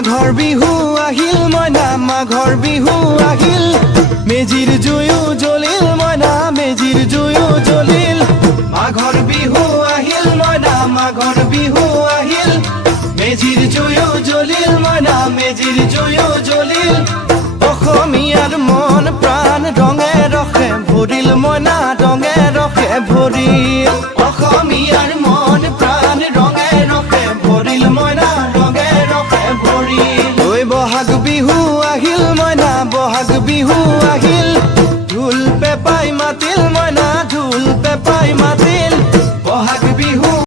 মাঘৰ বিহু আহিল মইনা মাঘৰ বিহু আহিল মেজিৰ জুয়ো জ্বলিল মইনা মেজিৰ জুয়ো জ্বলিল মাঘৰ বিহু আহিল মইনা মাঘৰ বিহু আহিল মেজিৰ জুয়ো জ্বলিল মইনা মেজিৰ জুয়ো জ্বলিল অসমীয়াৰ মন প্ৰাণ ৰঙে ৰসে ভৰিল মইনা ৰঙে ৰসে ভৰিল অসমীয়াৰ মন